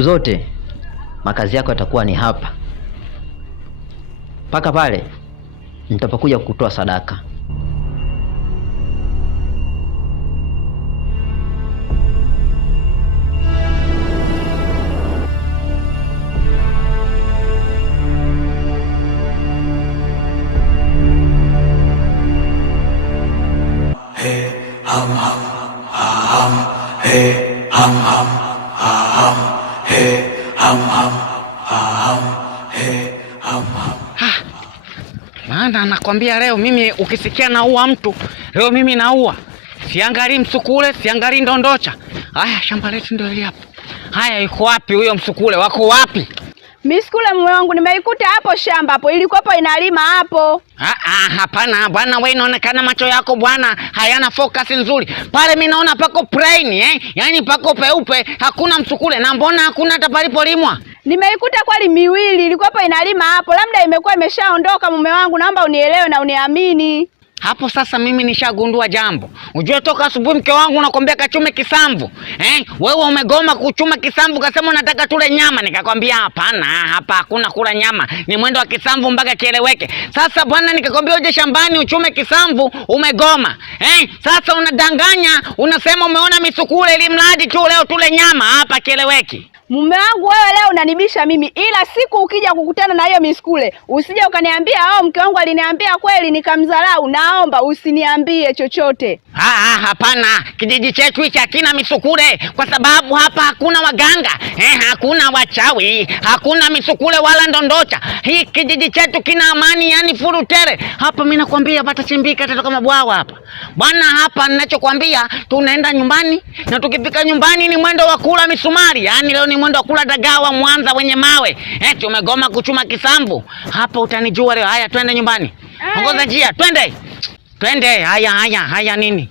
siku zote makazi yako yatakuwa ni hapa mpaka pale nitapokuja kukutoa sadaka. Ham ham ham he ham ham ham he ham ham he ham ham. Maana nakwambia leo mimi ukisikia naua mtu, leo mimi naua. Siangalii msukule, siangalii ndondocha. Haya, shamba letu ndio hili hapa. Haya, yuko wapi huyo msukule? Wako wapi? Miskule mume wangu nimeikuta hapo shamba hapo, ilikuwapo inalima hapo. Hapana bwana, wewe inaonekana macho yako bwana hayana focus nzuri. Pale mimi naona pako plain yaani pako peupe, hakuna msukule. Na mbona hakuna hata palipolimwa? Nimeikuta kweli miwili, ilikuwapo inalima hapo. Labda imekuwa imeshaondoka mume wangu, naomba unielewe na uniamini. Hapo sasa mimi nishagundua jambo. Unajua toka asubuhi mke wangu nakwambia kachume kisamvu. Wewe umegoma kuchuma kisamvu, kasema unataka tule nyama. Nikakwambia hapana, hapa hakuna kula nyama. Ni mwendo wa kisamvu mpaka kieleweke. Sasa bwana nikakwambia uje shambani uchume kisamvu, umegoma. Sasa unadanganya, unasema umeona misukule ili mradi tu leo tule nyama, hapa kieleweki. Mume wangu wewe leo unanibisha mimi, ila siku ukija kukutana na hiyo miskule usije ukaniambia mke wangu aliniambia kweli nikamdharau. Naomba usiniambie chochote. Hapana, kijiji chetu hichi hakina misukule kwa sababu hapa hakuna waganga, hakuna wachawi, hakuna misukule wala ndondocha. Hii kijiji chetu kina amani, yani furutele. Hapa mimi nakwambia patachimbika hata kama bwawa hapa. Bwana hapa ninachokwambia tunaenda nyumbani, na tukifika nyumbani ni mwendo wa kula misumari. Yani leo ni mwendo wa kula dagawa Mwanza wenye mawe. Tumegoma kuchuma kisambu. Hapa utanijua leo. Haya twende nyumbani. Ongoza njia, twende. Twende. Haya nini?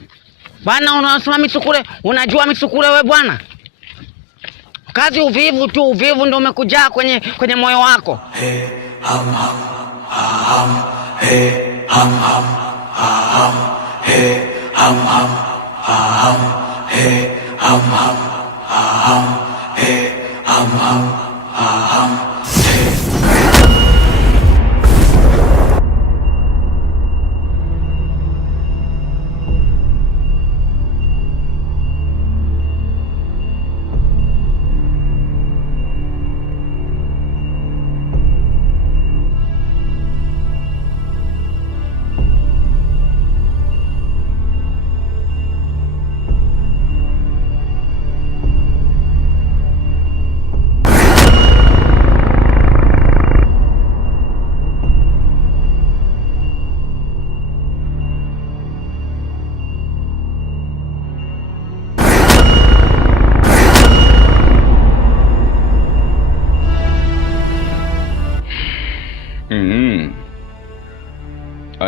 Bwana unasema misukule, unajua misukule we bwana? Kazi uvivu tu, uvivu ndio umekujaa kwenye moyo wako. Ham ham ham he ham ham he ham ham he ham ham he ham ham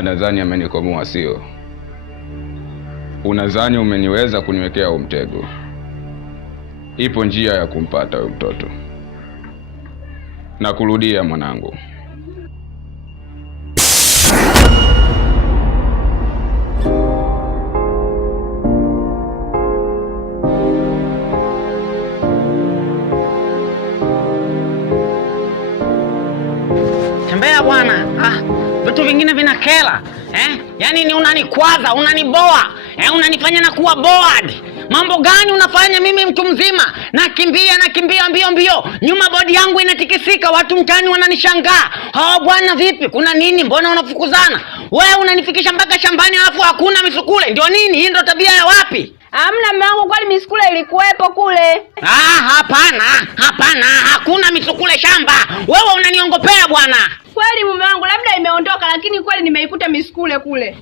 Anadhani amenikomoa sio? Unadhani umeniweza kuniwekea huo mtego? Ipo njia ya kumpata huyo mtoto. Na kurudia mwanangu. Tembea bwana. Vitu vingine vinakela. Yaani ni unanikwaza, unaniboa. Unanifanya na kuwa bored. Mambo gani unafanya mimi mtu mzima? Nakimbia mbio. Nyuma bodi yangu inatikisika, watu mtaani wananishangaa. Bwana vipi? Kuna nini? Mbona unafukuzana? Wewe unanifikisha mpaka shambani alafu hakuna misukule. Ndio nini? Hii ndio tabia ya wapi? Hamna mume wangu, kwani misukule ilikuwepo kule? Hapana, hakuna misukule shamba. Wewe unaniongopea bwana. Kweli mume wangu, labda imeondoka lakini kweli nimeikuta misukule kule.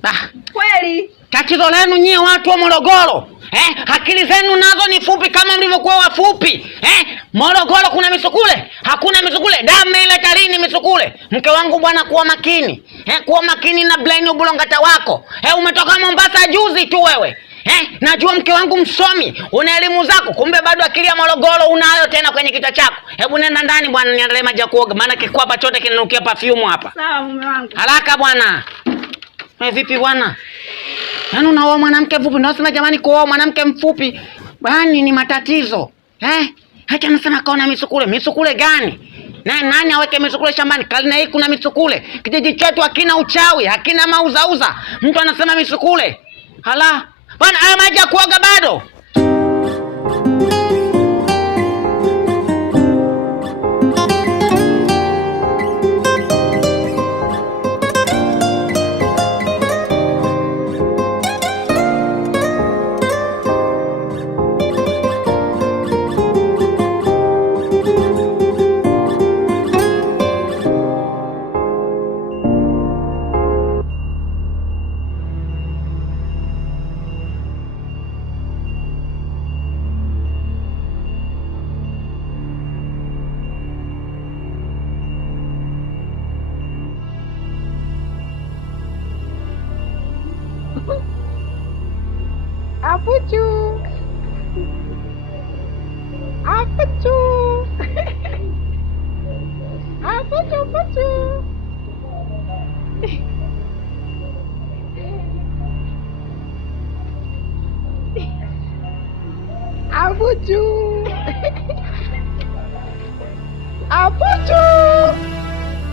Kweli. Tatizo lenu nyie watu wa Morogoro. Akili zenu nazo ni fupi kama mlivyokuwa wafupi. Morogoro kuna misukule? Hakuna misukule. Damu ile talini misukule. Mke wangu bwana, kuwa makini. Kuwa makini na brain ubulongata wako. Umetoka Mombasa juzi tu wewe. Najua mke wangu msomi, una elimu zako, kumbe bado akili ya Morogoro unayo tena kwenye kichwa chako. Hebu nenda ndani bwana, niandalie maji ya kuoga, maana kikwapa chote kinanukia perfume hapa. Sawa mume wangu. Haraka bwana. Vipi bwana? Yaani unaoa mwanamke mfupi, unasema jamani kuoa mwanamke mfupi. Bani ni matatizo. Hata anasema kaona misukule. Misukule gani? Nani aweke misukule shambani? Karne hii kuna misukule. Kijiji chetu hakina uchawi, hakina mauzauza. Mtu anasema misukule. Hala. Bwana, haya maji ya kuoga bado? Apucu. Apucu. Apucu, apucu. Apucu. Apucu.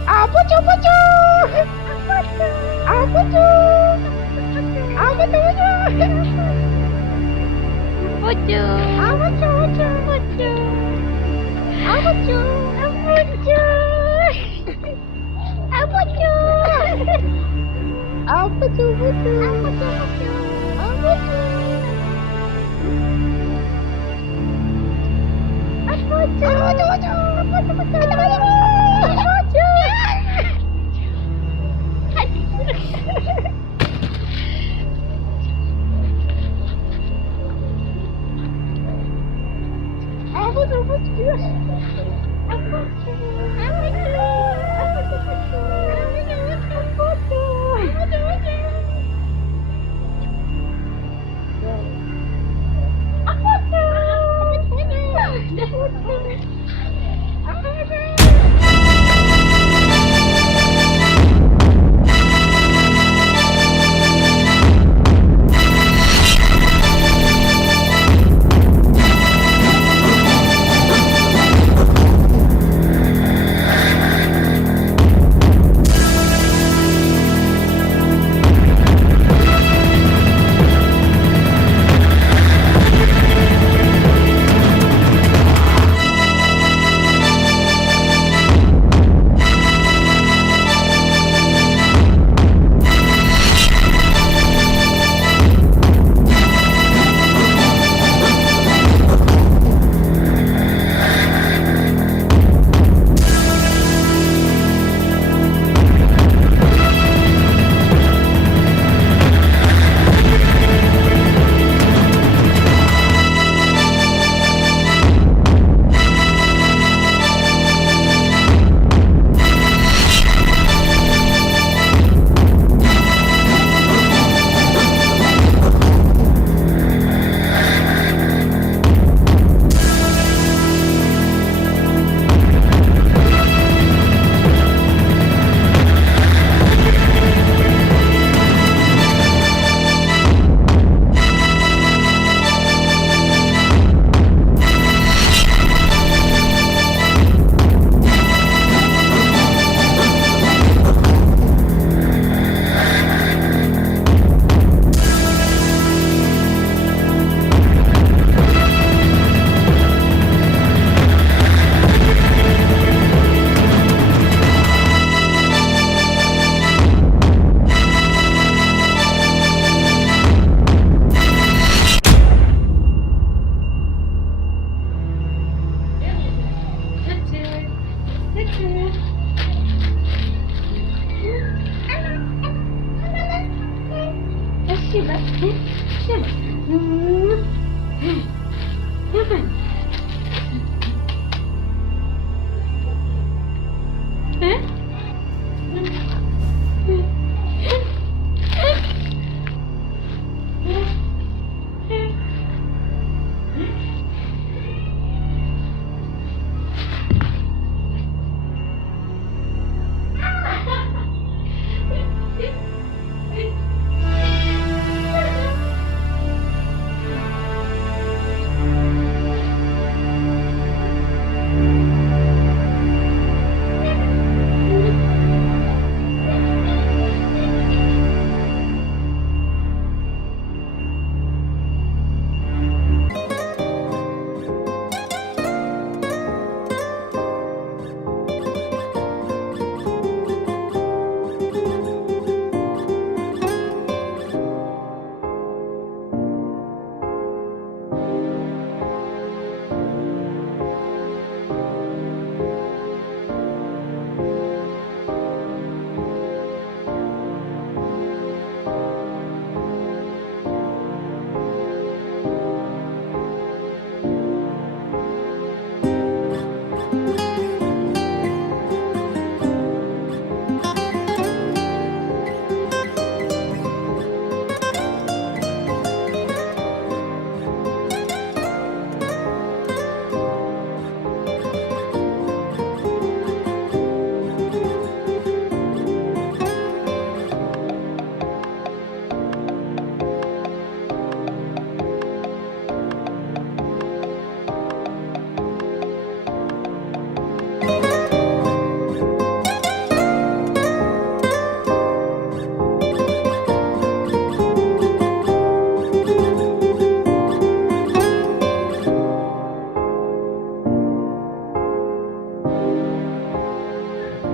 Apucu, apucu. Apucu. Apucu, apucu. Apucu, apucu, apucu, apucu, apucu, apucu, apucu,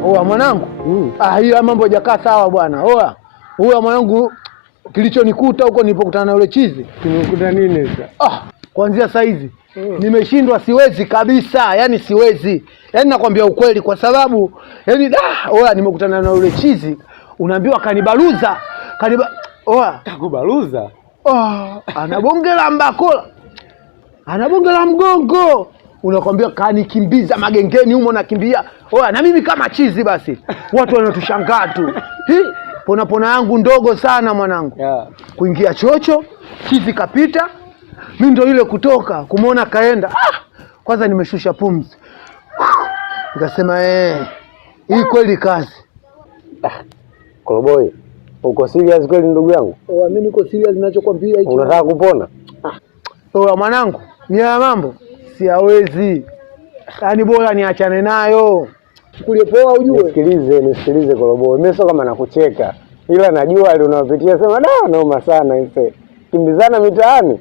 Oa mwanangu. Hiyo mambo hajakaa sawa bwana. Oa mwanangu, kilichonikuta huko nilipokutana na yule chizi. Kimekuta nini sasa? Kuanzia saa hizi nimeshindwa, siwezi kabisa. Yaani siwezi. Yaani nakwambia ukweli kwa sababu nimekutana na yule chizi, unaambiwa kanibaluza. Takubaluza? Ana bonge la mbakola. Ana bonge la mgongo. Unakwambia kanikimbiza magengeni humo nakimbia. Na mimi kama chizi basi. Watu wanatushangaa tu. Pona yangu ndogo sana mwanangu. Kuingia chocho, chizi kapita. Mimi ndio ile kutoka, kumuona kaenda. Kwanza nimeshusha pumzi. Nikasema hii kweli kazi. Koloboy, uko serious kweli ndugu yangu? Mimi niko serious ninachokwambia hicho. Unataka kupona? Mwanangu, nia mambo siawezi. Yaani bora niachane nayo. Chukulie poa ujue. Nisikilize Koloboy. Mimi sio kama nakucheka. Ila najua ile unapitia, sema naoma sana hivi. Kimbizana mitaani.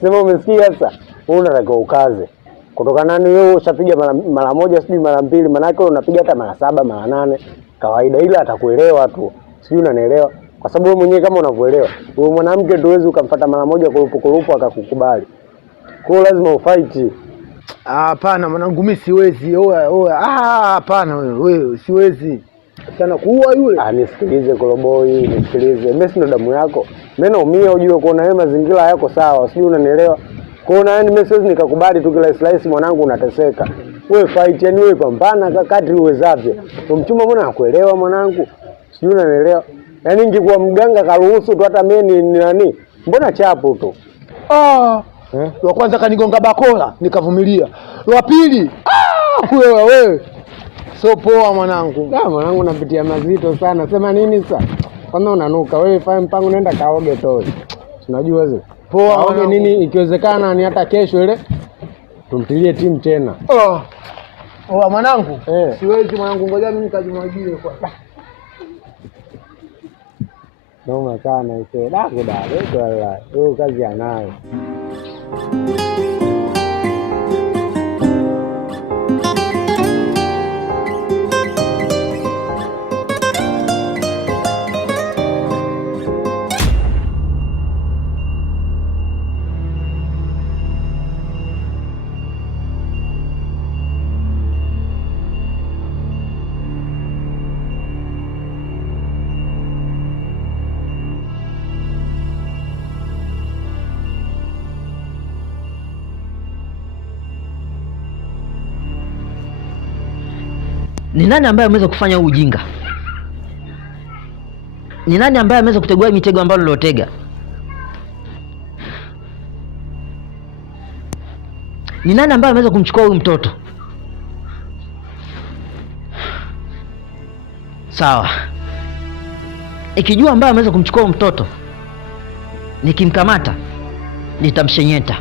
Sema umesikia sasa. Wewe unataka ukaze. Kutokana na wewe ushapiga mara moja sijui mara mbili, maana yake unapiga hata mara 7 mara 8 kawaida, ila atakuelewa tu. Sijui unanielewa? Kwa sababu wewe mwenyewe kama unavyoelewa, wewe mwanamke ndio uwezi ukamfuata mara moja kurupu akakukubali. Kwa hiyo lazima ufight. Hapana mwanangu, mimi siwezi. Hapana wewe siwezi. Sana kuua yule. Nisikilize Koloboy, nisikilize. Mimi si ndo damu yako. Mimi naumia ujue kuona wewe mazingira yako sawa. Sijui unanielewa? Kuona yani mimi siwezi nikakubali tu kila slice mwanangu unateseka. Wewe fight, yani wewe pambana kadri uwezavyo. Umchuma mbona nakuelewa mwanangu? Sijui unanielewa? Yaani ningekuwa mganga karuhusu tu hata mimi ni nani? Mbona chapo tu? Wa kwanza kanigonga bakola, nikavumilia. Wa pili, wewe. So poa mwanangu. Mwanangu napitia mazito sana. Sema nini sasa? Kama unanuka wewe fanya mpango nenda kaoge tu. Unajua zile. Poa kaoge nini ikiwezekana ni hata kesho ile tumtilie timu tena. Mwanangu. Siwezi mwanangu, ngoja mimi nikajimwagie kwa. Noma sana ise. Wewe kazi anayo. Ni nani ambaye ameweza kufanya huu ujinga? Ni nani ambaye ameweza kutegua mitego ambayo nilotega? Ni nani ambaye ameweza kumchukua huyu mtoto? Sawa. Ikijua ambaye ameweza kumchukua huyu mtoto, nikimkamata nitamshenyeta.